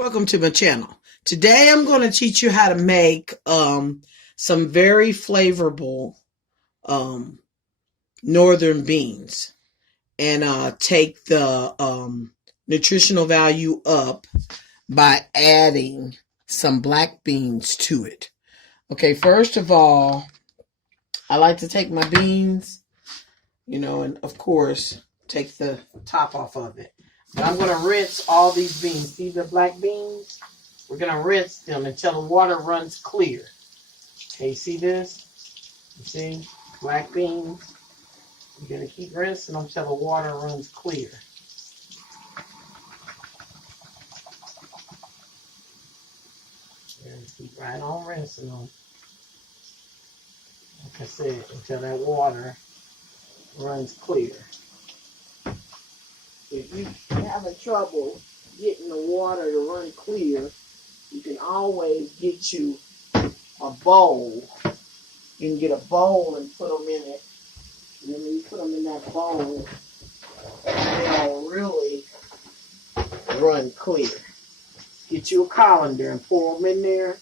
Welcome to my channel. Today I'm going to teach you how to make some very flavorful northern beans and take the nutritional value up by adding some black beans to it. Okay, first of all, I like to take my beans, and of course take the top off of it. But I'm going to rinse all these beans. See the black beans? We're going to rinse them until the water runs clear. Okay, you see this? You see? Black beans. You're going to keep rinsing them until the water runs clear. You're going to keep right on rinsing them. Like I said, until that water runs clear. If you're having trouble getting the water to run clear, you can always get you a bowl. You can get a bowl and put them in it. And then when you put them in that bowl, they'll really run clear. Get you a colander and pour them in there.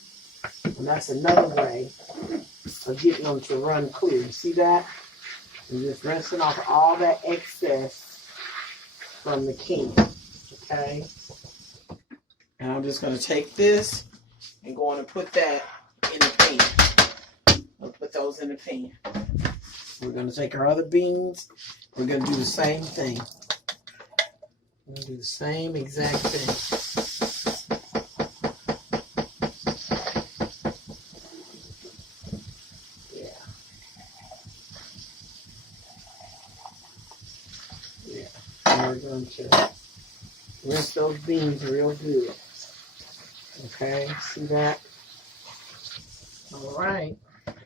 And that's another way of getting them to run clear. You see that? And just rinsing off all that excess from the can. Okay? And I'm just going to take this and go on and put that in the pan. I'll put those in the pan. We're going to take our other beans. We're going to do the same thing. We're going to do the same exact thing. Yeah. Yeah. And we're going to rinse those beans real good. Okay, see that? All right.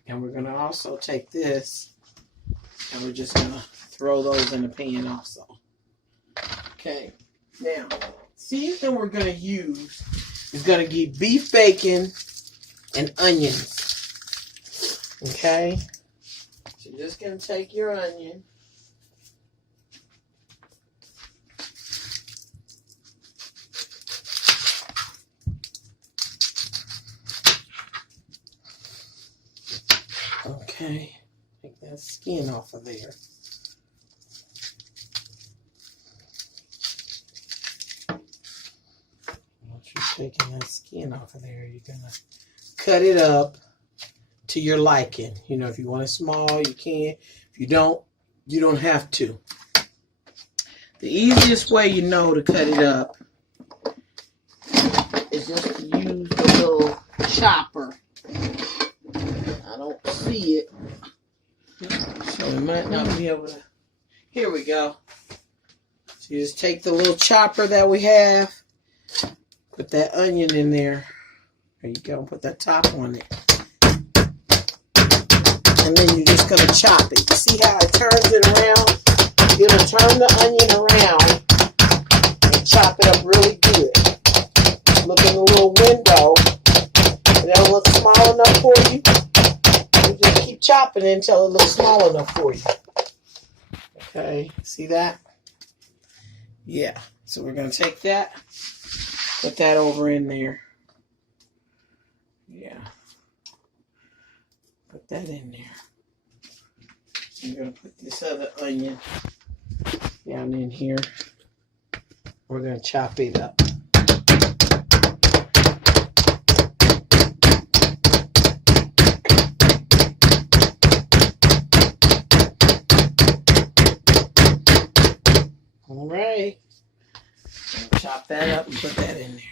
And we're going to also take this and we're just going to throw those in the pan also. Okay. Now, seasoning we're going to use is going to be beef bacon and onions. Okay? So you're just going to take your onion. Okay, take that skin off of there. Once you're taking that skin off of there, you're going to cut it up to your liking. If you want it small, you can. If you don't have to. The easiest way to cut it up is just to use the little chopper. I don't see it, so we might not be able to. Here we go. So you just take the little chopper that we have, put that onion in there. There you go. Put that top on it. And then you're just going to chop it. You see how it turns it around? You're going to turn the onion around and chop it up really good. Look in the little window. It don't look small enough for you. You just keep chopping it until it looks small enough for you. Okay, see that? Yeah, so we're going to take that, put that over in there. Yeah, put that in there. I'm going to put this other onion down in here. We're going to chop it up. All right, chop that up and put that in there.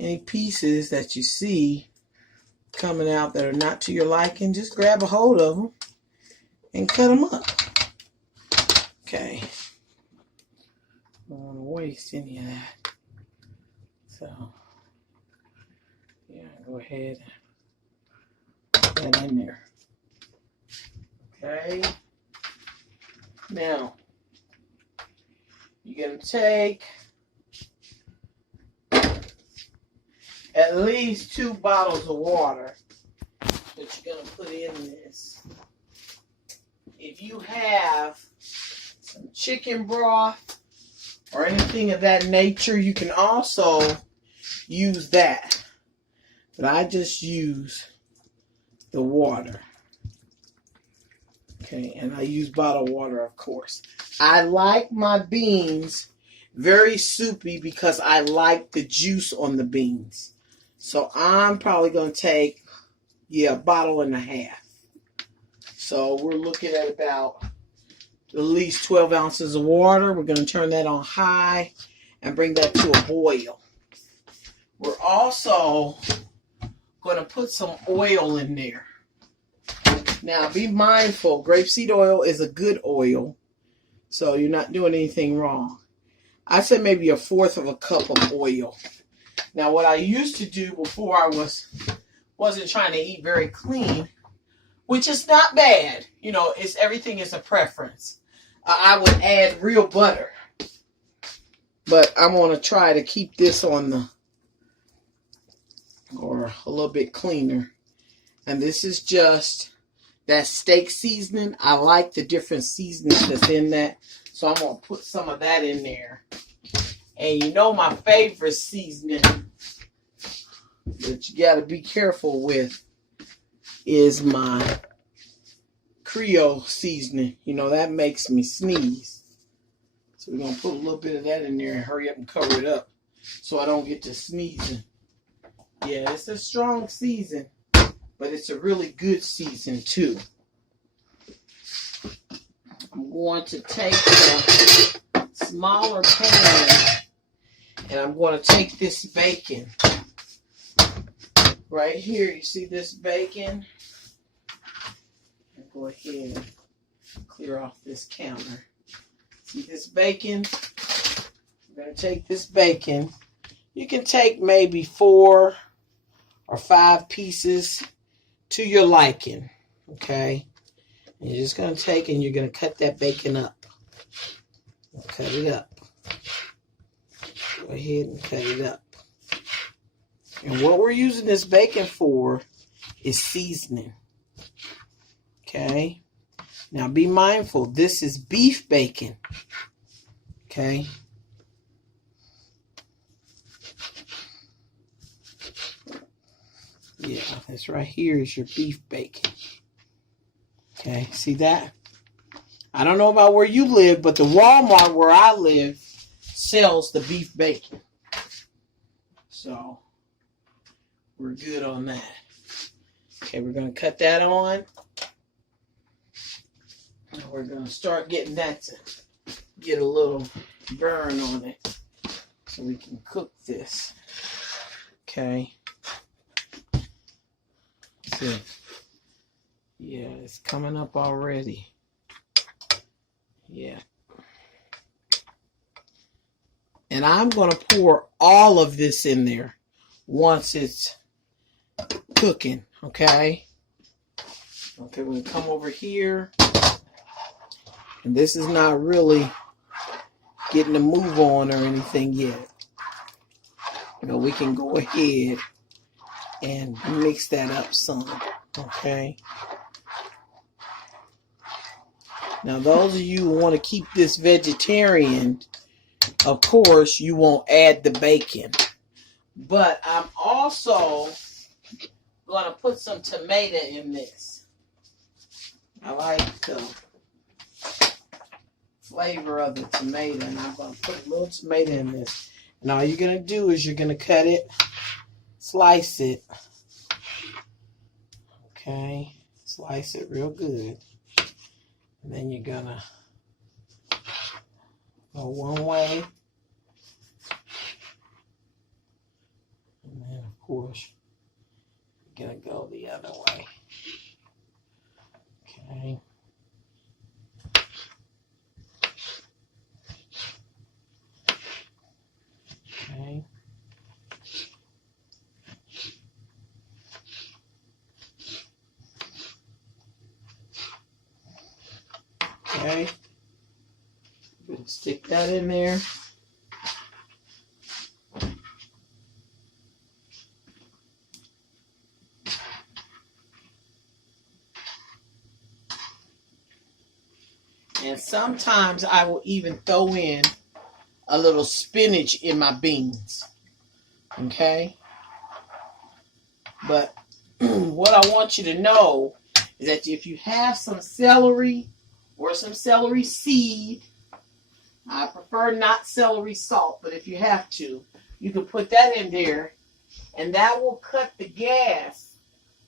Any pieces that you see coming out that are not to your liking, just grab a hold of them and cut them up. Okay, I don't want to waste any of that. So, yeah, go ahead and put that in there. Okay, now you're going to take at least 2 bottles of water that you're going to put in this. If you have some chicken broth or anything of that nature, you can also use that. But I just use the water. Okay, and I use bottled water, of course. I like my beans very soupy because I like the juice on the beans. So I'm probably going to take, a bottle and a half. So we're looking at about at least 12 ounces of water. We're going to turn that on high and bring that to a boil. We're also going to put some oil in there. Now, be mindful, grapeseed oil is a good oil, so you're not doing anything wrong. I said maybe 1/4 of a cup of oil. Now, what I used to do before I wasn't trying to eat very clean, which is not bad. You know, everything is a preference. I would add real butter, but I'm going to try to keep this on or a little bit cleaner. And this is just that steak seasoning. I like the different seasonings that's in that. So I'm going to put some of that in there. And you know my favorite seasoning that you got to be careful with is my Creole seasoning. You know, that makes me sneeze. So we're going to put a little bit of that in there and hurry up and cover it up so I don't get to sneezing. Yeah, it's a strong season, but it's a really good season too. I'm going to take the smaller pan and I'm going to take this bacon right here. You see this bacon? I'll go ahead and clear off this counter. See this bacon? I'm going to take this bacon. You can take maybe 4 or 5 pieces to your liking, okay? And you're just going to take and you're going to cut that bacon up. Cut it up. Go ahead and cut it up. And what we're using this bacon for is seasoning, okay? Now be mindful, this is beef bacon, okay? Yeah, this right here is your beef bacon. Okay, see that? I don't know about where you live, but the Walmart where I live sells the beef bacon. So, we're good on that. Okay, we're going to cut that on. And we're going to start getting that to get a little burn on it so we can cook this. Okay. See. Yeah, it's coming up already. Yeah. And I'm going to pour all of this in there once it's cooking, okay? Okay, we're going to come over here. And this is not really getting a move on or anything yet. You know, we can go ahead and mix that up some, okay? Now, those of you who want to keep this vegetarian, of course, you won't add the bacon. But I'm also going to put some tomato in this. I like the flavor of the tomato, and I'm going to put a little tomato in this. And all you're going to do is you're going to cut it, slice it. Okay, slice it real good. And then you're going to go one way. And then, of course, you're going to go the other way. Okay. Okay. Okay. Stick that in there. And sometimes I will even throw in a little spinach in my beans. Okay? But what I want you to know is that if you have some celery or some celery seed, I prefer not celery salt, but if you have to, you can put that in there, and that will cut the gas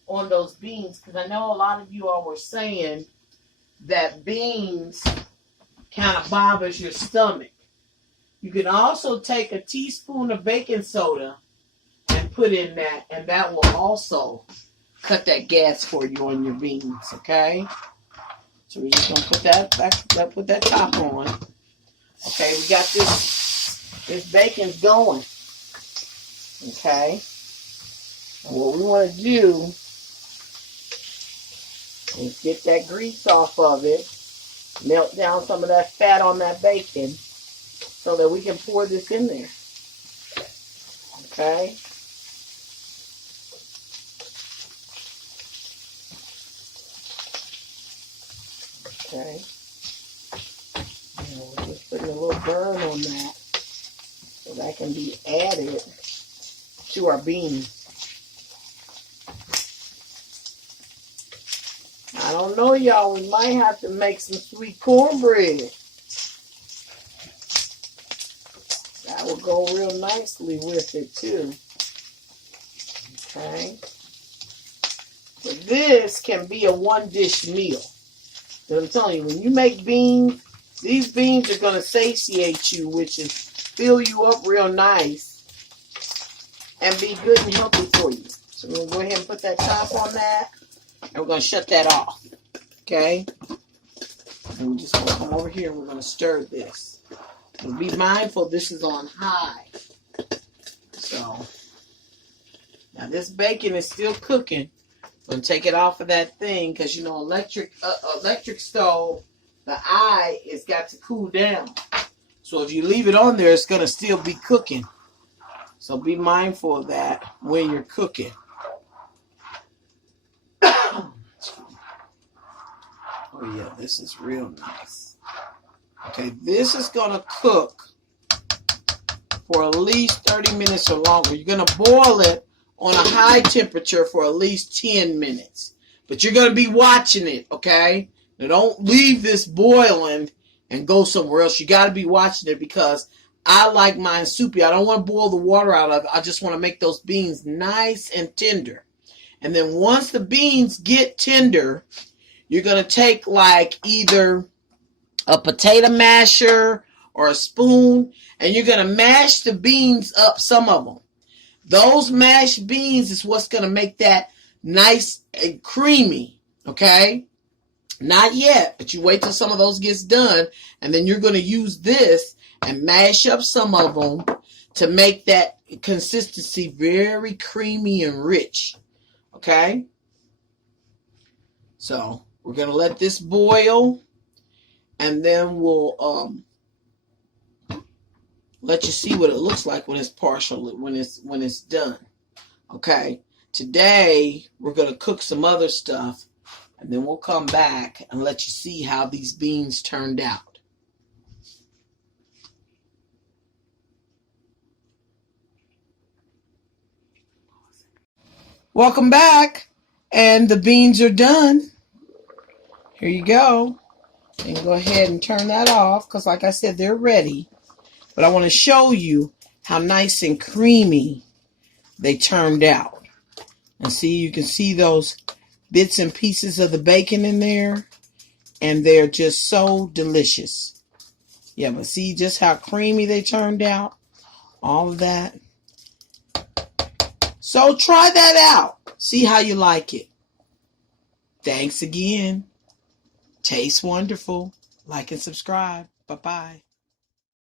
on those beans, because I know a lot of you all were saying that beans kind of bothers your stomach. You can also take a teaspoon of baking soda and put in that, and that will also cut that gas for you on your beans, okay? So we're just gonna put that top on. Okay, we got this bacon's going. Okay. And what we want to do is get that grease off of it, melt down some of that fat on that bacon so that we can pour this in there. Okay. Okay. And we're just putting a little burn on that so that can be added to our beans. I don't know, y'all. We might have to make some sweet cornbread. That will go real nicely with it, too. Okay. So this can be a one-dish meal. So I'm telling you, when you make beans, these beans are going to satiate you, which is fill you up real nice and be good and healthy for you. So we're going to go ahead and put that top on that, and we're going to shut that off. Okay? And we're just going to come over here and we're going to stir this. So be mindful this is on high. So, now this bacon is still cooking. I'm going to take it off of that thing because, you know, electric stove, the eye has got to cool down. So if you leave it on there, it's going to still be cooking. So be mindful of that when you're cooking. Oh, yeah, this is real nice. Okay, this is going to cook for at least 30 minutes or longer. You're going to boil it on a high temperature for at least 10 minutes. But you're going to be watching it, okay? Now, don't leave this boiling and go somewhere else. You got to be watching it because I like mine soupy. I don't want to boil the water out of it. I just want to make those beans nice and tender. And then once the beans get tender, you're going to take like either a potato masher or a spoon, and you're going to mash the beans up, some of them. Those mashed beans is what's going to make that nice and creamy, okay? Not yet, but you wait till some of those gets done, and then you're going to use this and mash up some of them to make that consistency very creamy and rich, okay? So we're going to let this boil, and then we'll let you see what it looks like when it's partial, when it's done. Okay. Today we're going to cook some other stuff, and then we'll come back and let you see how these beans turned out. Welcome back, and the beans are done. Here you go. And go ahead and turn that off because, like I said, they're ready. But I want to show you how nice and creamy they turned out. And see, you can see those bits and pieces of the bacon in there. And they're just so delicious. Yeah, but see just how creamy they turned out? All of that. So try that out. See how you like it. Thanks again. Tastes wonderful. Like and subscribe. Bye-bye.